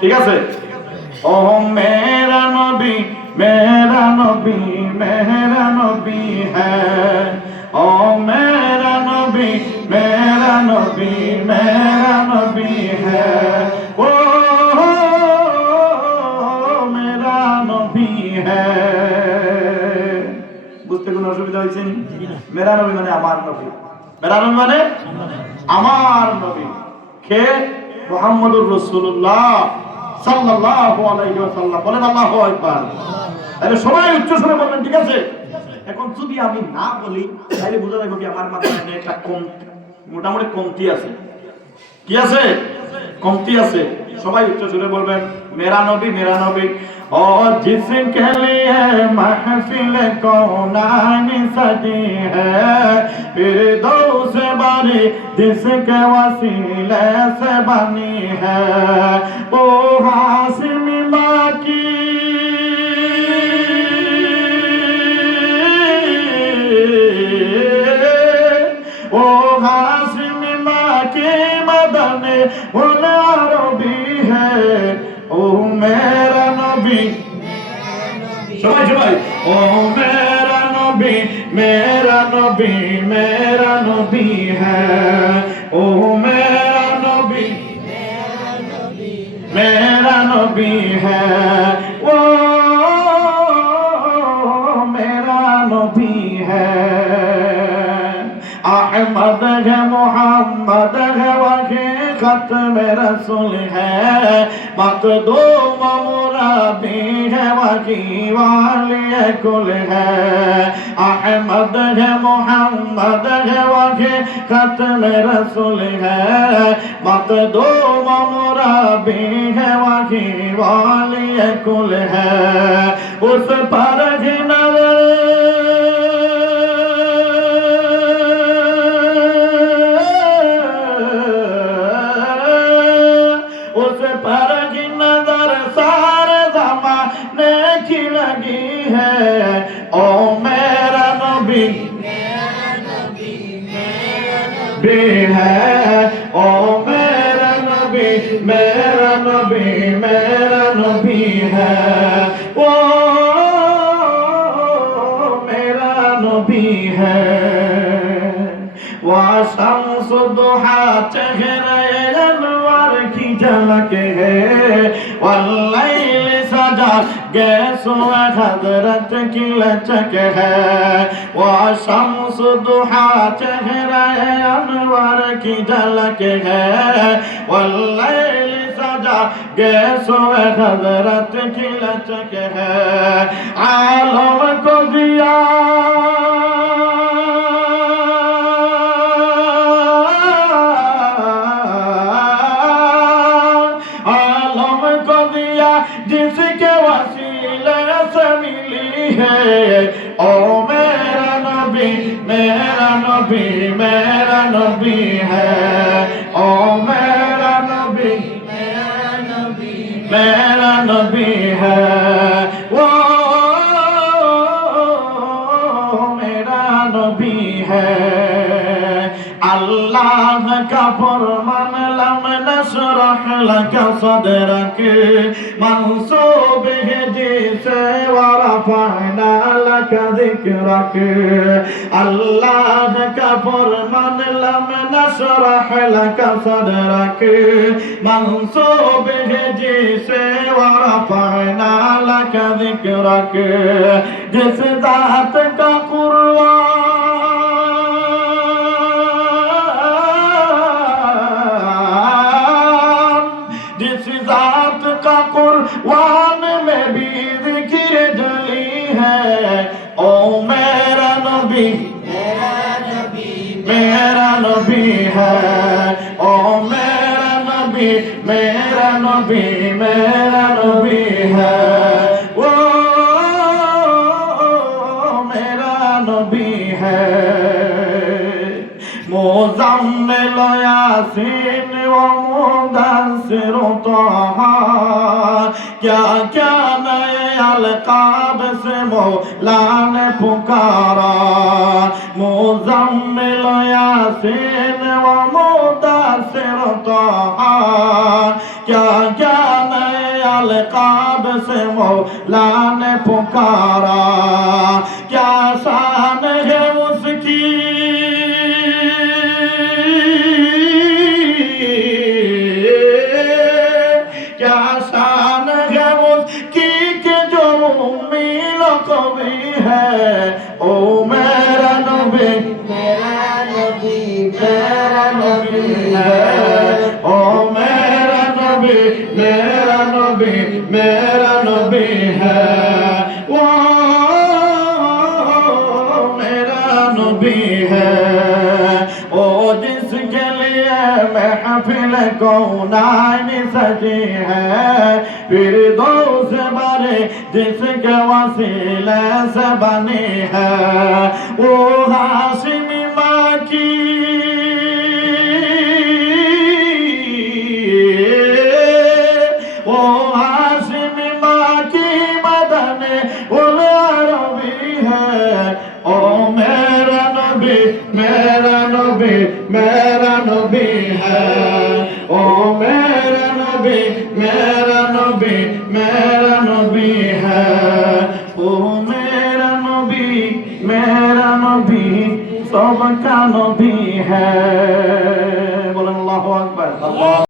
ঠিক আছে? ও মেরা নবী মেরা নবী মেরা নবী হ্যাঁ। ও মেরা নবী মেরা নবী মেরা নবী হ্যাঁ। ও মেরা নবী হ্যাঁ। বুঝতে কোনো অসুবিধা হয়েছে? মেরা নবী মানে আমার নবী। মেরা নবী মানে আমার নবী। কে? মোহাম্মদুর রসুল্লাহ বলেন তাহলে সবাই উচ্চ স্বরে বলবেন, ঠিক আছে? এখন যদি আমি না বলি, তাহলে বোঝা যাবে কি আমার মাথায় একটা কম মোটামুটি কমতি আছে। কি আছে? কমতি আছে। সবাই উচ্চ সুরে বলবেন, মেরা নবী মেরা নবী, ও জিসকে লিয়ে মাহফিল কো নানি সাজি বারে জিসকে ওয়াসিলে সে বানি ও হা জানে ওলা রবি হে ও মেরা নবী। সবাই সবাই। ও মেরা নবী মেরা নবী মেরা নবী হে। ও মেরা নবী মেরা নবী হে। ও মেরা নবী হে। আহমদ মোহাম্মদ ساتھ میں رسول ہے۔ مقدوم و مرابی ہے وہی والی کل ہے۔ احمد ہے، محمد ہے وجی خط میں رسول ہے۔ مقدوم و مرابی ہے وہی والی کل ہے۔ اس پر جنور نظر او میرا نبی بے ہے او میرا نبی میرا نبی میرا نبی ہے او میرا نبی ہے واسم سدھا انوار کی جھلک ہے واللیل झलक है वल्लैल सजा गैसो हजरत की लचक है वह शम्स दुहा चेहरे अनवर की झलक है वल्लैल सजा गैसो हजरत की लचक है आलम को दिया ہے او میرا نبی میرا نبی میرا نبی ہے او میرا نبی میرا نبی میرا نبی ہے وہ میرا نبی ہے আল্লাহ কাপড় মানলাম নসরহ লাকা সদরক মানসুবিহ দিছে ওয়ারাফানা লাকা যিকরাক আল্লাহ কাপড় মানলাম নসরহ লাকা সদরক মানসুবিহ দিছে ওয়ারাফানা লাকা যিকরাক জিস দাত কা ऐसी जात का कुरबान में भी जिक्र जली है ओ मेरा नबी मेरा नबी है ओ मेरा नबी मेरा नबी मेरा नबी है ओ मेरा مدثر طه کیا کیا نئے القاب سے مولا نے پکارا مزمل یاسین و مدثر طه کیا کیا نئے القاب سے مولا نے پکارا کیا شان ہے اس کی शान है उसकी कि जो उम्मीद कभी है ओ मेरा नबी मेरा नबी मेरा नबी है ओ मेरा नबी मेरा नबी मेरा नबी है محفل کو نائن سجی ہے پھر دوست بارے جس کے وسیلے سے بنی ہے है ओ मेरा नबी मेरा नबी मेरा नबी है ओ मेरा नबी मेरा नबी सबका नबी है